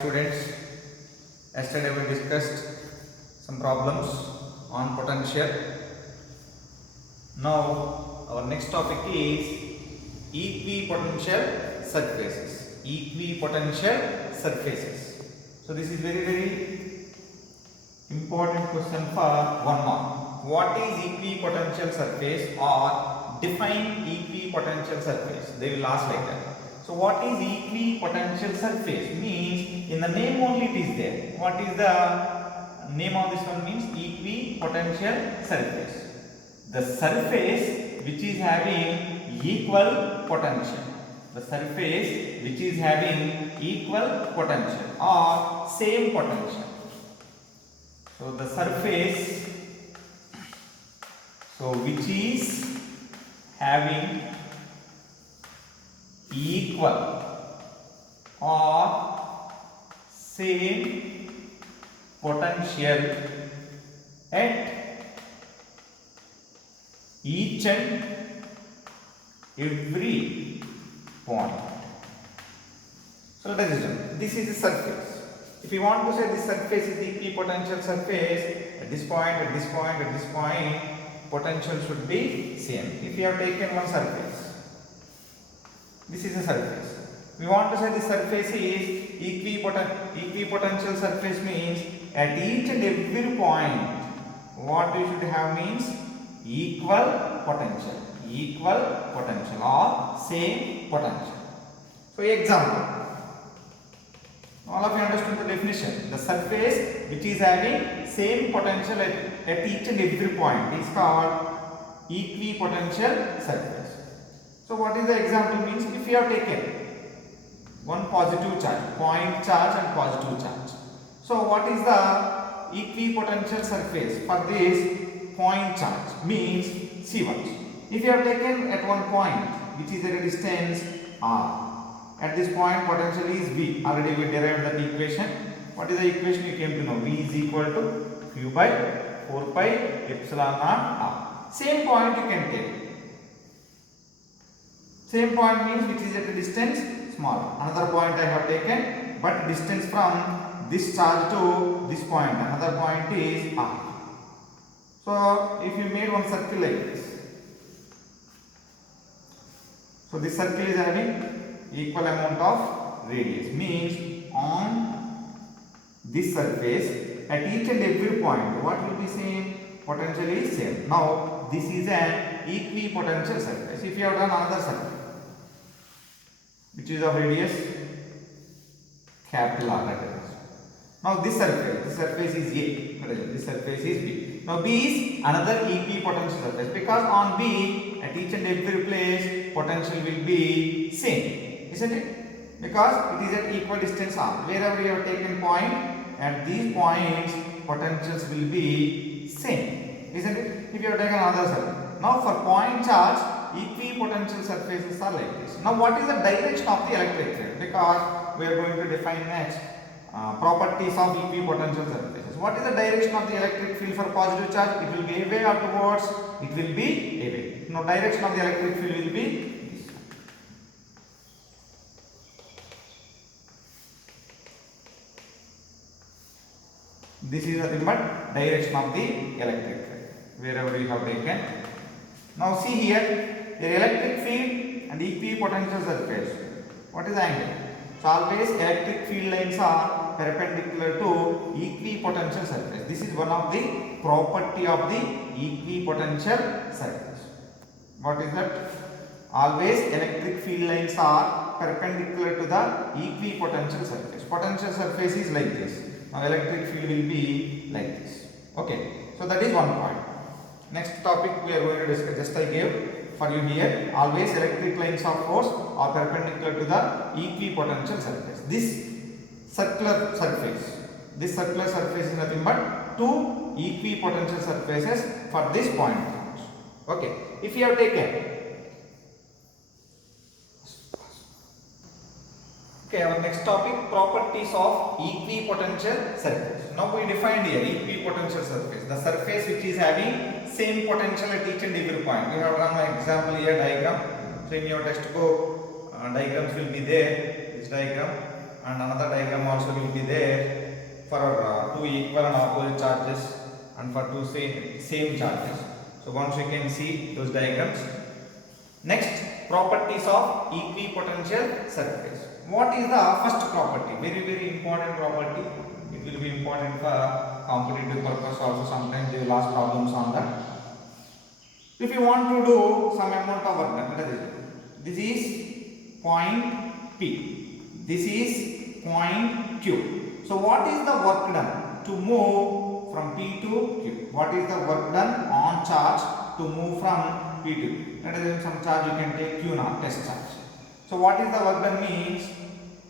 Students, yesterday we discussed some problems on potential. Now our next topic is equipotential surfaces. Equipotential surfaces. So this is very important question for 1 mark. What is equipotential surface or define equipotential surface? They will ask like that. So what is equipotential surface? Means in the name only it is there. What is the name of this one? Means equipotential surface. The surface which is having equal potential. The surface which is having equal potential or same potential. So the surface which is having equal or same potential at each and every point. So that is done. This is the surface. If you want to say this surface is the equipotential surface, at this point, potential should be same. If you have taken one surface, this is a surface. We want to say this surface is equipotential surface means at each and every point, what we should have means equal potential or same potential. So example. All of you understood the definition. The surface which is having same potential at each and every point is called equipotential surface. So what is the example means? If you have taken one positive charge, point charge and positive charge. So what is the equipotential surface for this point charge? Means C1. If you have taken at one point which is at a distance R. At this point potential is V. Already we derived that equation. What is the equation you came to know? V is equal to Q by 4 pi epsilon naught R. Same point you can take. Same point means which is at a distance small. Another point I have taken, but distance from this charge to this point, another point is R. So if you made one circle like this, so this circle is having equal amount of radius, means on this surface at each and every point what will be same? Potential is same. Now this is an equipotential surface. If you have done another circle which is of radius capital R, now this surface is A, this surface is B. Now B is another equipotential surface because on B at each and every place potential will be same, isn't it? Because it is at equal distance R. Wherever you have taken point, at these points potentials will be same, isn't it? If you have taken another circle. Now for point charge, equipotential surfaces are like this. Now what is the direction of the electric field? Because we are going to define next properties of equipotential surfaces. What is the direction of the electric field for positive charge? It will be away or towards? It will be away. Now direction of the electric field will be this is nothing but direction of the electric field wherever you have taken. Now see here, the electric field and equipotential surface. What is the angle? So always electric field lines are perpendicular to equipotential surface. This is one of the property of the equipotential surface. What is that? Always electric field lines are perpendicular to the equipotential surface. Potential surface is like this. Now electric field will be like this. Okay. So that is one point. Next topic we are going to discuss. Just I gave for you here. Always electric lines of force are perpendicular to the equipotential surface. This circular surface is nothing but two equipotential surfaces for this point. Okay. If you have taken okay, our next topic, properties of equipotential surface. Now we defined here equipotential surface, the surface which is having same potential at each and every point. We have done an example here, diagram. So in your textbook diagrams will be there, this diagram, and another diagram also will be there for two equal and opposite charges and for two same charges. So once you can see those diagrams. Next, properties of equipotential surface. What is the first property? Very important property. It will be important for competitive purpose also. Sometimes they will ask problems on that. If you want to do some amount of work done, this is point P, this is point Q. So what is the work done to move from P to Q? What is the work done on charge to move from P to Q? Let us say some charge you can take Q naught, test charge. So what is the work done means?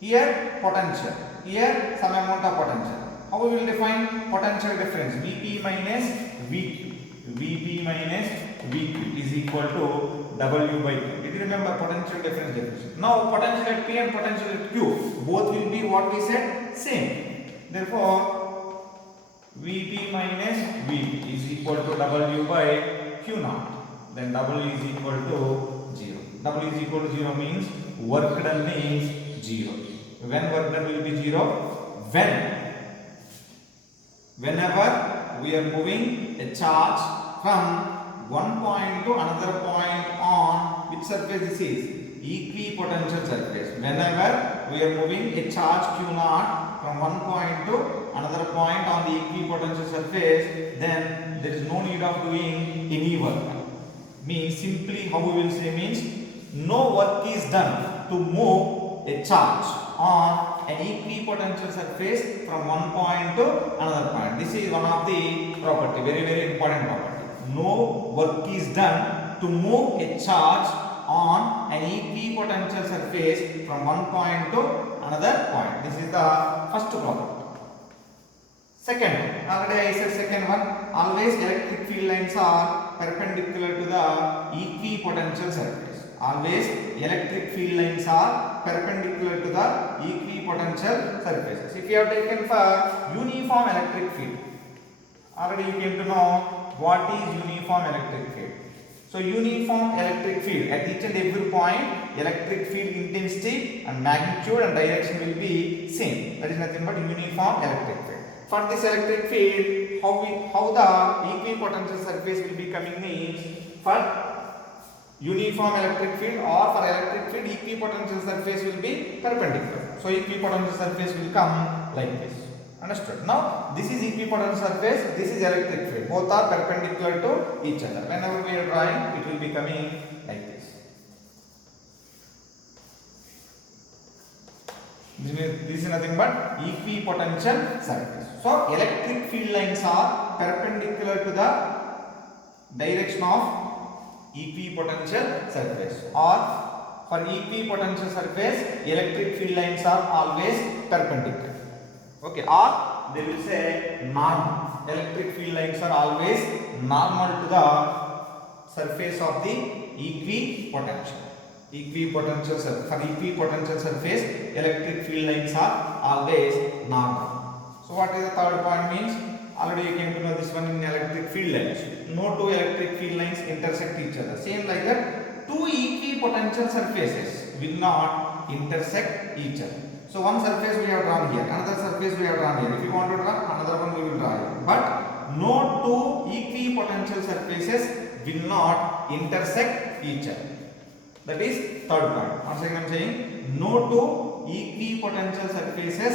Here potential, here some amount of potential. How we will define potential difference? Vp minus Vq. Vp minus Vq is equal to W by Q. Did you remember potential difference definition? Now potential at P and potential at Q, both will be what we said? Same. Therefore, Vp minus Vp is equal to W by Q naught. Then W is equal to 0. W is equal to 0 means work done means 0. When work done will be 0? Whenever we are moving a charge from one point to another point on which surface this is? Equipotential surface. Whenever we are moving a charge Q naught from one point to another point on the equipotential surface, then there is no need of doing any work. Means simply how we will say means no work is done to move a charge on an equipotential surface from one point to another point. This is one of the property, very important property. No work is done to move a charge on an equipotential surface from one point to another point. This is the first property. Second, already I said second one, always electric field lines are perpendicular to the equipotential surface. Always electric field lines are perpendicular to the equipotential surfaces. If you have taken for uniform electric field, already you came to know what is uniform electric field. So uniform electric field, at each and every point electric field intensity and magnitude and direction will be same. That is nothing but uniform electric field. For this electric field, how the equipotential surface will be coming means, for uniform electric field or for electric field equipotential surface will be perpendicular. So equipotential surface will come like this. Understood? Now this is equipotential surface, this is electric field. Both are perpendicular to each other. Whenever we are drawing, it will be coming like this. This is nothing but equipotential surface. So electric field lines are perpendicular to the direction of equipotential surface, or for equipotential surface electric field lines are always perpendicular. Okay, or they will say normal. Electric field lines are always normal to the surface of the equipotential. For equipotential surface electric field lines are always normal. So what is the third point means? Already you came to know this one in electric field lines. No two electric field lines intersect each other. Same like that, two equipotential surfaces will not intersect each other. So one surface we have drawn here, another surface we have drawn here. If you want to draw another one, we will draw here. But no two equipotential surfaces will not intersect each other. That is third point. Once again I am saying, no two equipotential surfaces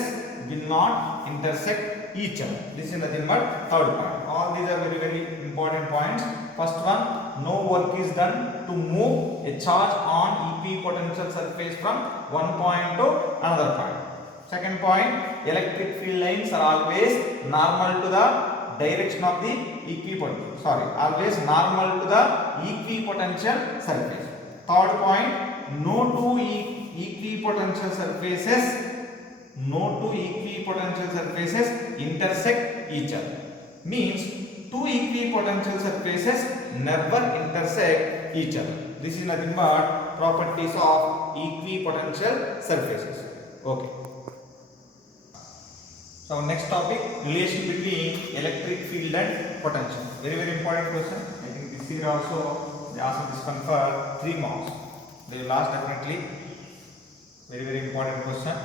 will not intersect each other. This is nothing but third point. All these are very important points. First one, no work is done to move a charge on equipotential surface from one point to another point. Second point, electric field lines are always normal to the direction of the equipotential. Always normal to the equipotential surface. Third point, no two equipotential surfaces intersect each other. Means two equipotential surfaces never intersect each other. This is nothing but properties of equipotential surfaces. Okay. So next topic, relation between electric field and potential. Very important question. I think this year also they asked this one for 3 marks. They will ask definitely. Very important question.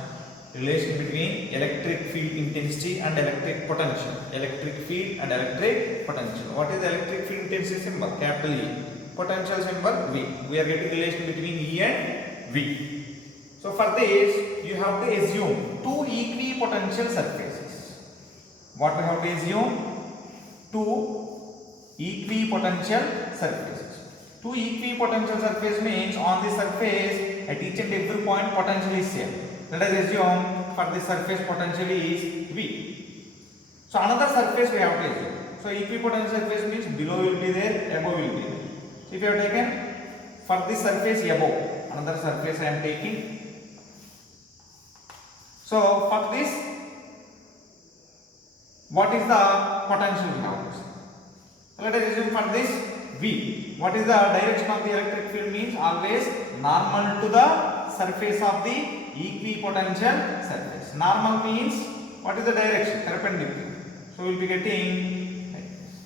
relation between electric field intensity and electric potential. Electric field and electric potential. What is the electric field intensity symbol? Capital E. Potential symbol V. We are getting relation between E and V. So for this, you have to assume two equipotential surfaces. What we have to assume? Two equipotential surfaces. Two equipotential surface means on the surface at each and every point potential is same. Let us assume for the surface potential is V. So another surface we have to assume. So equipotential surface means below will be there, above will be there. So if you have taken for this surface above, another surface I am taking. So for this, what is the potential we have? So let us assume for this V. What is the direction of the electric field means? Always normal to the surface of the equipotential surface. Normal means what is the direction? Perpendicular. So we will be getting like this.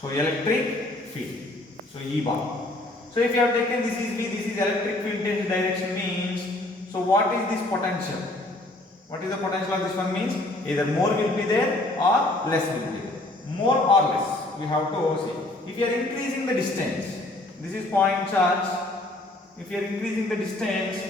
So electric field. So E bar. So if you have taken this is V, this is electric field intensity direction means, so what is this potential? What is the potential of this one means? Either more will be there or less will be there. More or less we have to see. If you are increasing the distance, this is point charge. If you are increasing the distance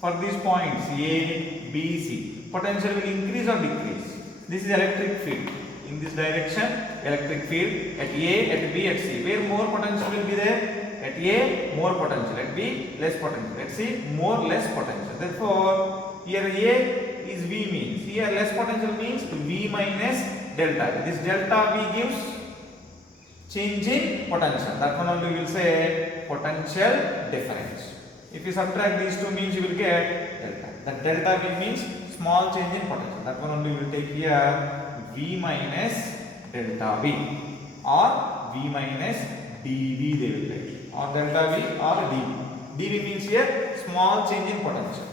for these points A, B, C, potential will increase or decrease. This is electric field. In this direction, electric field at A, at B, at C. Where more potential will be there? At A, more potential. At B, less potential. At C, more less potential. Therefore, here A is V means. Here less potential means V minus delta. This delta V gives change in potential. That one only we will say potential difference. If you subtract these two means you will get delta. That delta V means small change in potential. That one only we will take here V minus delta V or V minus dV they will take. Or delta V or dV. dV means here small change in potential.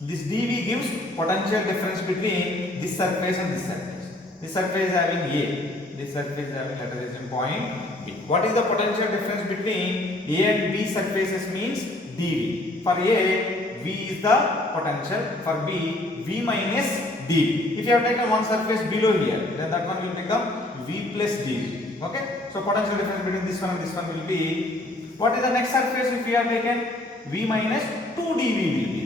This dV gives potential difference between this surface and this surface. This surface is having A. This surface is having, let us assume, point B. What is the potential difference between A and B surfaces means dV. For A, V is the potential. For B, V minus dV. If you have taken one surface below here, then that one will become V plus dV. Okay? So potential difference between this one and this one will be, what is the next surface if you have taken? V minus 2 dV will be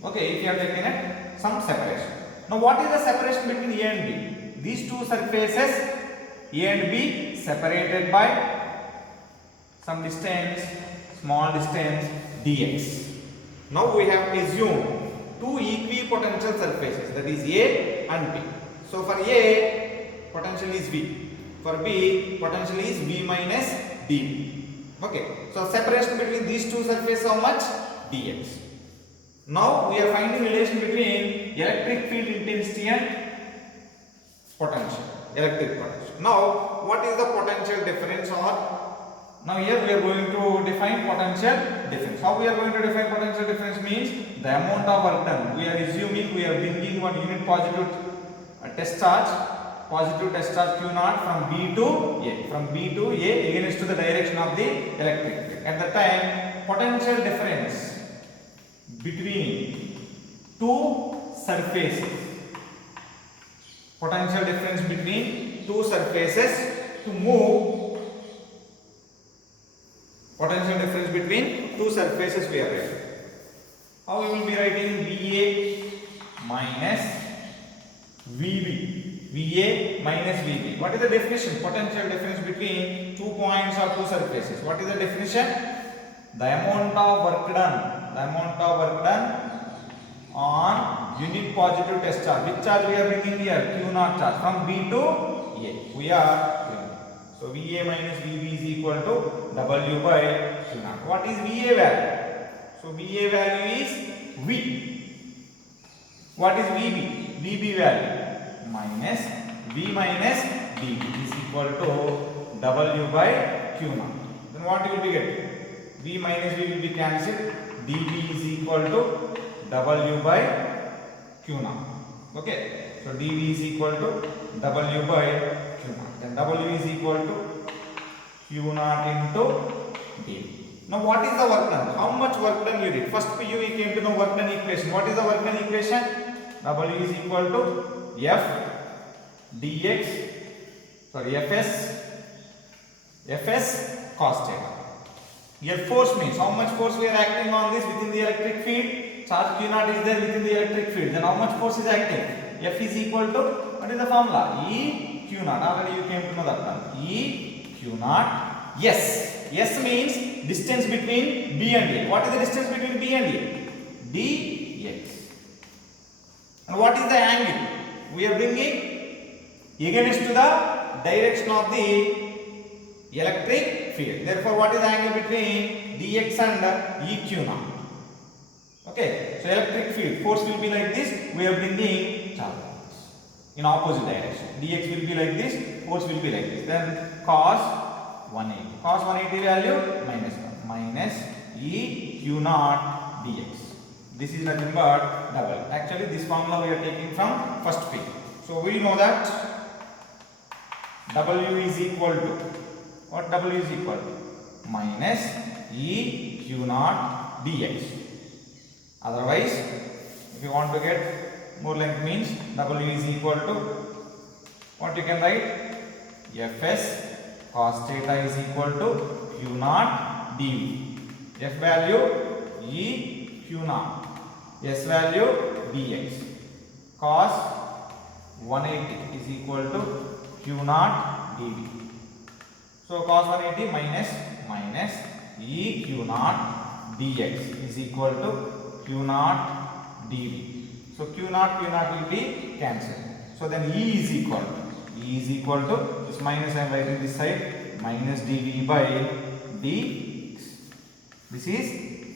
there. Okay, if you have taken it, some separation. Now what is the separation between A and B? These two surfaces A and B separated by some distance, small distance dx. Now we have assumed two equipotential surfaces, that is A and B. So for A, potential is V. For B, potential is V minus dV. Okay. So separation between these two surfaces how much? Dx. Now we are finding relation between electric field intensity and potential, electric potential. Now what is the potential difference? Or now here we are going to define potential difference. How we are going to define potential difference means the amount of work done. We are assuming we are bringing one unit positive test charge, positive test charge Q naught from B to A. From B to A against to the direction of the electric field. At the time, potential difference between two surfaces. Potential difference between two surfaces to move. Potential difference between two surfaces we are writing. How we will be writing? VA minus VB. VA minus VB. What is the definition? Potential difference between 2 points or two surfaces. What is the definition? The amount of work done. The amount of work done on unit positive test charge. Which charge we are bringing here? Q naught charge from B to A. We are bringing. So VA minus VB is equal to W by Q naught. What is VA value? So VA value is V. What is VB? VB value minus V minus dV is equal to W by Q naught. Then what you will be getting? V minus V will be cancelled. dV is equal to W by Q naught. Okay. So dV is equal to W by Q naught. Then W is equal to Q naught into dV. Now what is the work done? How much work done you did? First PU we came to know work done equation. What is the work done equation? W is equal to F dx, sorry, Fs cos theta. Here force means how much force we are acting on this within the electric field. Charge Q naught is there within the electric field. Then how much force is acting? F is equal to, what is the formula? E Q naught. Already you came to know that one. E Q naught. Yes. S means distance between B and A. What is the distance between B and A? dx. And what is the angle? We are bringing against to the direction of the electric field. Therefore, what is the angle between dx and EQ naught? Okay, so electric field force will be like this. We are bringing charge in opposite direction. Dx will be like this. Force will be like this. Then cos 180. Cos 180 value minus 1 minus EQ naught dx. This is nothing but double. Actually, this formula we are taking from first page. So we know that W is equal to, what W is equal to? Minus EQ naught dx. Otherwise, if you want to get more length means W is equal to, what you can write? Fs cos theta is equal to Q naught dv. F value E Q naught. S value dx. Cos 180 is equal to Q naught dv. So cos 180 minus E Q naught dx is equal to Q naught dv. So Q naught will be cancelled. So then E is equal to this minus I am writing this side minus dv by dx. This is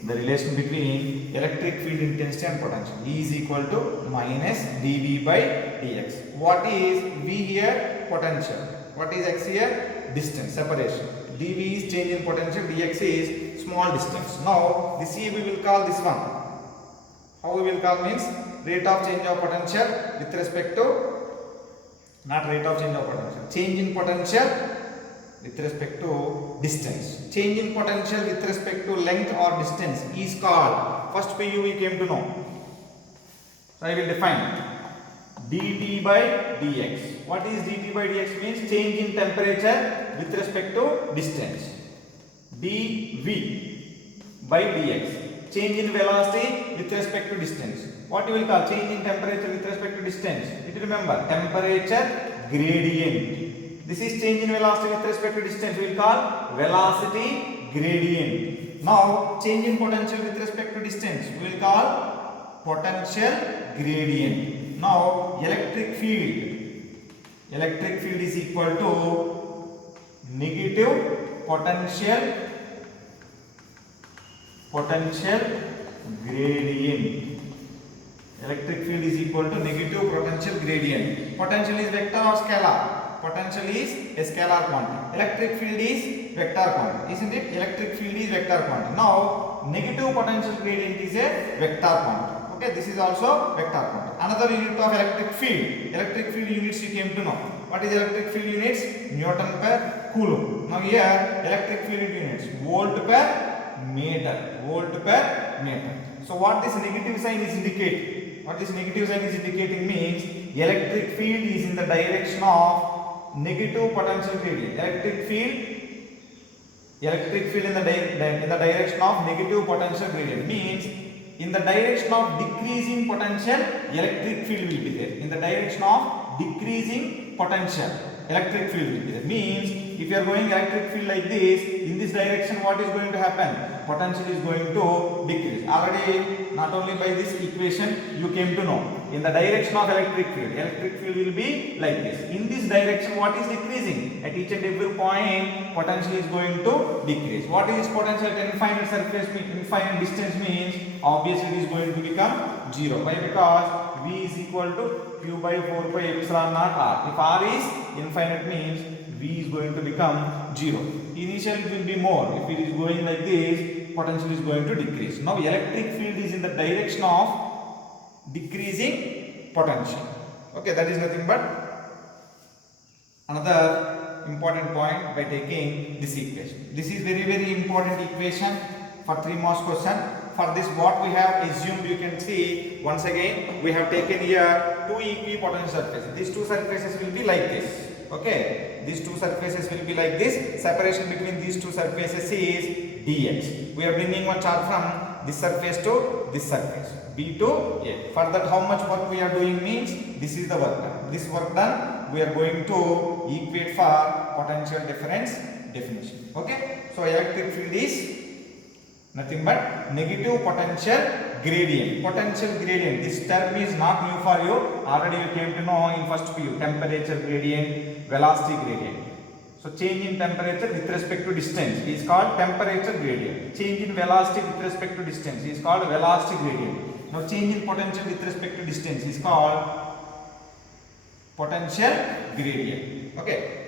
the relation between electric field intensity and potential. E is equal to minus dv by dx. What is V here? Potential. What is x here? Distance, separation. dv is change in potential, dx is small distance. Now this E we will call this one. How we will call means rate of change of potential with respect to, not rate of change of potential, change in potential with respect to distance. Change in potential with respect to length or distance is called, first PU we came to know. So I will define dt by dx. What is dt by dx means? Change in temperature with respect to distance. dv by dx. Change in velocity with respect to distance. What you will call change in temperature with respect to distance? You need to remember temperature gradient. This is change in velocity with respect to distance. We will call velocity gradient. Now change in potential with respect to distance. We will call potential gradient. Now electric field is equal to negative potential gradient. Electric field is equal to negative potential gradient. Potential is vector or scalar? Potential is a scalar quantity. Electric field is vector quantity, isn't it? Electric field is vector quantity. Now negative potential gradient is a vector quantity. Okay, this is also vector quantity. Another unit of electric field. Electric field units you came to know. What is electric field units? Newton per coulomb. Now here electric field units volt per meter. So what this negative sign is indicating? What this negative sign is indicating means electric field is in the direction of negative potential gradient. Electric field in the direction of negative potential gradient means in the direction of decreasing potential, electric field will be there. In the direction of decreasing potential, electric field will be there. Means if you are going electric field like this, in this direction what is going to happen? Potential is going to decrease. Already not only by this equation you came to know. In the direction of electric field will be like this. In this direction what is decreasing? At each and every point potential is going to decrease. What is potential at infinite surface, infinite distance means obviously it is going to become 0. Why? Because V is equal to Q by 4 pi epsilon naught R. If R is infinite means V is going to become 0. Initially it will be more. If it is going like this, potential is going to decrease. Now electric field is in the direction of decreasing potential. Okay, that is nothing but another important point by taking this equation. This is very important equation for 3 marks question. For this what we have assumed, you can see once again we have taken here two equipotential surfaces. These two surfaces will be like this. Okay, these two surfaces will be like this. Separation between these two surfaces is dx. We are bringing one charge from this surface to this surface, B to A. For that, how much work we are doing means this is the work done. This work done, we are going to equate for potential difference definition. Okay, so electric field is nothing but negative potential gradient. Potential gradient, this term is not new for you. Already you came to know in first PU, temperature gradient, velocity gradient. So change in temperature with respect to distance is called temperature gradient. Change in velocity with respect to distance is called velocity gradient. Now change in potential with respect to distance is called potential gradient. Okay.